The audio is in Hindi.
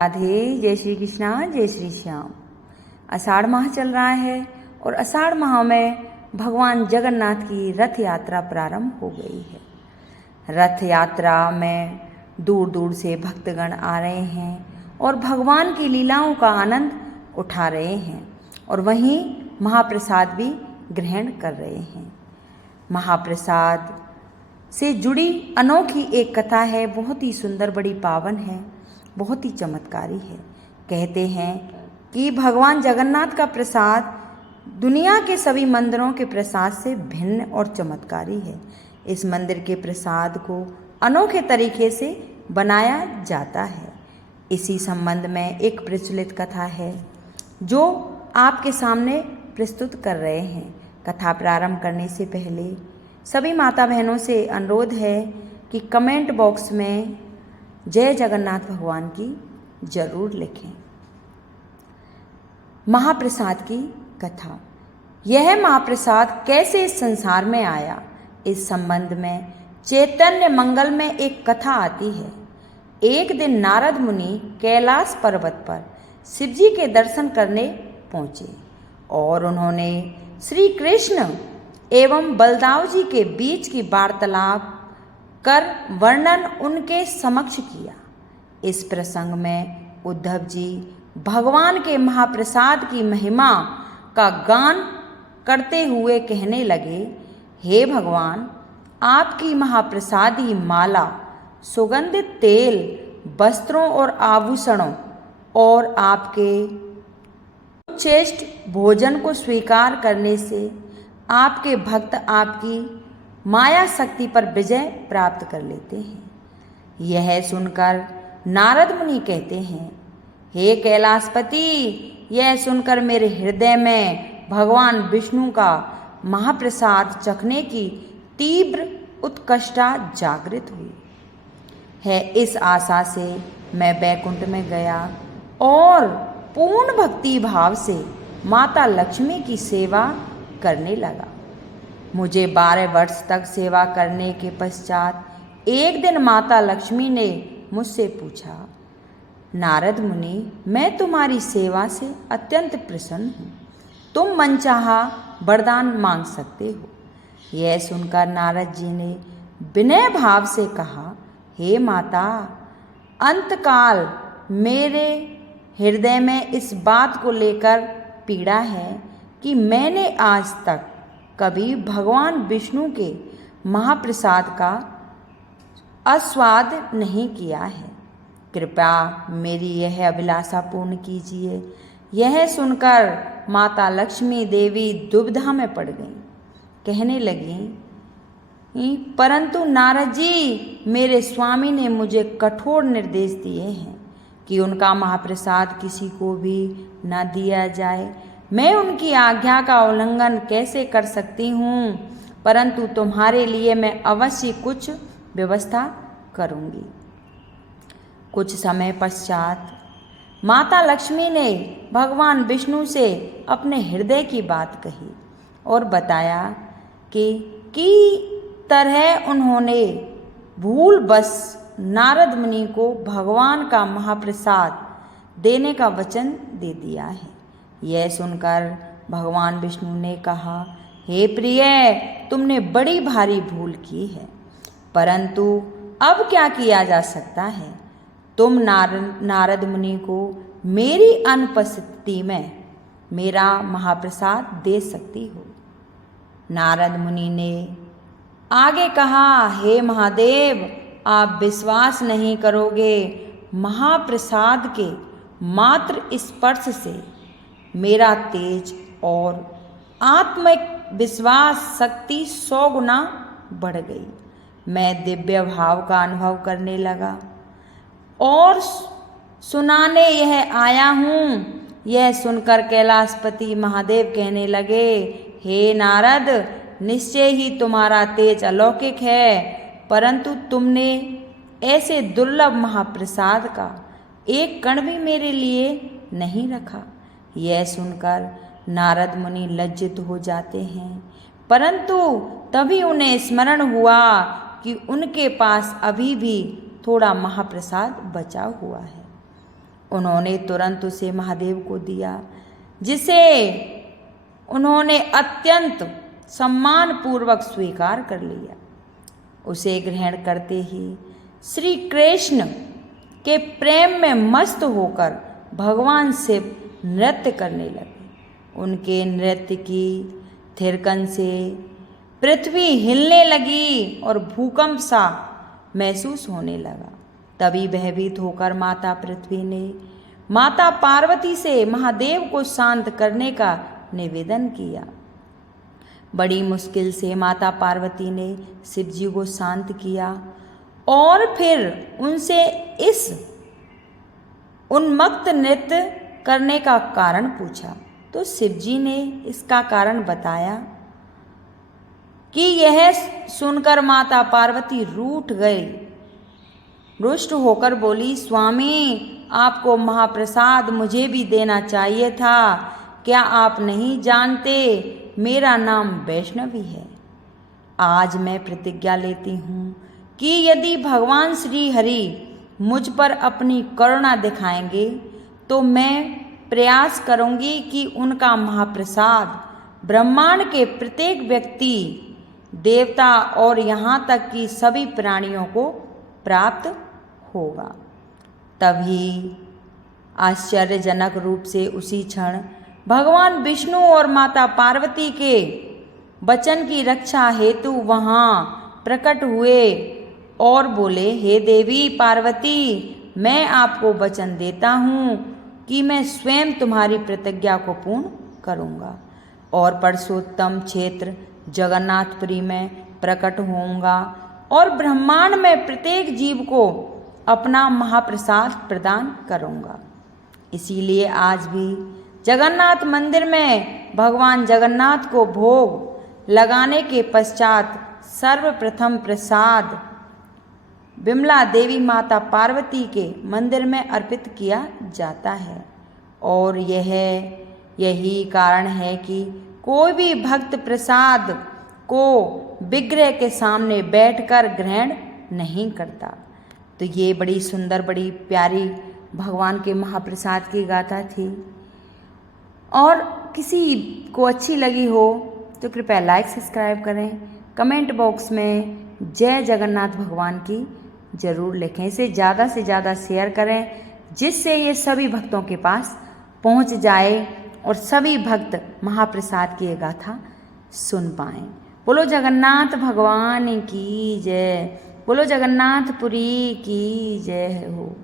राधे, जय श्री कृष्णा, जय श्री श्याम। आषाढ़ माह चल रहा है और आषाढ़ माह में भगवान जगन्नाथ की रथ यात्रा प्रारंभ हो गई है। रथ यात्रा में दूर दूर से भक्तगण आ रहे हैं और भगवान की लीलाओं का आनंद उठा रहे हैं और वहीं महाप्रसाद भी ग्रहण कर रहे हैं। महाप्रसाद से जुड़ी अनोखी एक कथा है, बहुत ही सुंदर, बड़ी पावन है, बहुत ही चमत्कारी है। कहते हैं कि भगवान जगन्नाथ का प्रसाद दुनिया के सभी मंदिरों के प्रसाद से भिन्न और चमत्कारी है। इस मंदिर के प्रसाद को अनोखे तरीके से बनाया जाता है। इसी संबंध में एक प्रचलित कथा है जो आपके सामने प्रस्तुत कर रहे हैं। कथा प्रारंभ करने से पहले सभी माता बहनों से अनुरोध है कि कमेंट बॉक्स में जय जगन्नाथ भगवान की जरूर लिखें। महाप्रसाद की कथा। यह महाप्रसाद कैसे इस संसार में आया, इस संबंध में चैतन्य मंगल में एक कथा आती है। एक दिन नारद मुनि कैलाश पर्वत पर शिवजी के दर्शन करने पहुंचे और उन्होंने श्री कृष्ण एवं बलदाव जी के बीच की वार्तालाप कर वर्णन उनके समक्ष किया। इस प्रसंग में उद्धव जी भगवान के महाप्रसाद की महिमा का गान करते हुए कहने लगे, हे भगवान, आपकी महाप्रसादी माला, सुगंधित तेल, वस्त्रों और आभूषणों और आपके उच्चेष्ट भोजन को स्वीकार करने से आपके भक्त आपकी माया शक्ति पर विजय प्राप्त कर लेते हैं। यह सुनकर नारद मुनि कहते हैं, हे कैलाशपति, यह सुनकर मेरे हृदय में भगवान विष्णु का महाप्रसाद चखने की तीव्र उत्कंठा जागृत हुई है। इस आशा से मैं बैकुंठ में गया और पूर्ण भक्ति भाव से माता लक्ष्मी की सेवा करने लगा। मुझे 12 वर्ष तक सेवा करने के पश्चात एक दिन माता लक्ष्मी ने मुझसे पूछा, नारद मुनि, मैं तुम्हारी सेवा से अत्यंत प्रसन्न हूँ, तुम मनचाहा वरदान मांग सकते हो। यह सुनकर नारद जी ने विनय भाव से कहा, हे माता, अंतकाल मेरे हृदय में इस बात को लेकर पीड़ा है कि मैंने आज तक कभी भगवान विष्णु के महाप्रसाद का आस्वाद नहीं किया है। कृपया मेरी यह अभिलाषा पूर्ण कीजिए। यह सुनकर माता लक्ष्मी देवी दुविधा में पड़ गईं। कहने लगी, परंतु नारद जी, मेरे स्वामी ने मुझे कठोर निर्देश दिए हैं कि उनका महाप्रसाद किसी को भी न दिया जाए। मैं उनकी आज्ञा का उल्लंघन कैसे कर सकती हूँ, परंतु तुम्हारे लिए मैं अवश्य कुछ व्यवस्था करूँगी। कुछ समय पश्चात माता लक्ष्मी ने भगवान विष्णु से अपने हृदय की बात कही और बताया कि तरह उन्होंने भूलवश नारद मुनि को भगवान का महाप्रसाद देने का वचन दे दिया है। यह सुनकर भगवान विष्णु ने कहा, हे प्रिय, तुमने बड़ी भारी भूल की है, परंतु अब क्या किया जा सकता है। तुम नारद मुनि को मेरी अनुपस्थिति में मेरा महाप्रसाद दे सकती हो। नारद मुनि ने आगे कहा, हे महादेव, आप विश्वास नहीं करोगे, महाप्रसाद के मात्र स्पर्श से मेरा तेज और आत्मिक विश्वास शक्ति 100 गुना बढ़ गई। मैं दिव्य भाव का अनुभव करने लगा और सुनाने यह आया हूँ। यह सुनकर कैलाशपति महादेव कहने लगे, हे नारद, निश्चय ही तुम्हारा तेज अलौकिक है, परंतु तुमने ऐसे दुर्लभ महाप्रसाद का एक कण भी मेरे लिए नहीं रखा। यह सुनकर नारद मुनि लज्जित हो जाते हैं, परंतु तभी उन्हें स्मरण हुआ कि उनके पास अभी भी थोड़ा महाप्रसाद बचा हुआ है। उन्होंने तुरंत उसे महादेव को दिया, जिसे उन्होंने अत्यंत सम्मानपूर्वक स्वीकार कर लिया। उसे ग्रहण करते ही श्री कृष्ण के प्रेम में मस्त होकर भगवान शिव नृत्य करने लगे। उनके नृत्य की थिरकन से पृथ्वी हिलने लगी और भूकंप सा महसूस होने लगा। तभी भयभीत होकर माता पृथ्वी ने माता पार्वती से महादेव को शांत करने का निवेदन किया। बड़ी मुश्किल से माता पार्वती ने शिव जी को शांत किया और फिर उनसे इस उन्मत्त नृत्य करने का कारण पूछा। तो शिव जी ने इसका कारण बताया कि यह सुनकर माता पार्वती रूठ गई। रुष्ट होकर बोली, स्वामी, आपको महाप्रसाद मुझे भी देना चाहिए था। क्या आप नहीं जानते मेरा नाम वैष्णवी है? आज मैं प्रतिज्ञा लेती हूँ कि यदि भगवान श्री हरि मुझ पर अपनी करुणा दिखाएंगे तो मैं प्रयास करूँगी कि उनका महाप्रसाद ब्रह्मांड के प्रत्येक व्यक्ति, देवता और यहाँ तक कि सभी प्राणियों को प्राप्त होगा। तभी आश्चर्यजनक रूप से उसी क्षण भगवान विष्णु और माता पार्वती के वचन की रक्षा हेतु वहाँ प्रकट हुए और बोले, हे देवी पार्वती, मैं आपको वचन देता हूँ कि मैं स्वयं तुम्हारी प्रतिज्ञा को पूर्ण करूँगा और पुरुषोत्तम क्षेत्र जगन्नाथपुरी में प्रकट होऊंगा और ब्रह्मांड में प्रत्येक जीव को अपना महाप्रसाद प्रदान करूँगा। इसीलिए आज भी जगन्नाथ मंदिर में भगवान जगन्नाथ को भोग लगाने के पश्चात सर्वप्रथम प्रसाद विमला देवी माता पार्वती के मंदिर में अर्पित किया जाता है। और यही कारण है कि कोई भी भक्त प्रसाद को विग्रह के सामने बैठकर ग्रहण नहीं करता। तो ये बड़ी सुंदर, बड़ी प्यारी भगवान के महाप्रसाद की गाथा थी। और किसी को अच्छी लगी हो तो कृपया लाइक सब्सक्राइब करें। कमेंट बॉक्स में जय जगन्नाथ भगवान की ज़रूर लिखें। इसे ज़्यादा से ज़्यादा शेयर करें जिससे ये सभी भक्तों के पास पहुंच जाए और सभी भक्त महाप्रसाद की ये गाथा सुन पाएं। बोलो जगन्नाथ भगवान की जय, बोलो जगन्नाथपुरी की जय हो।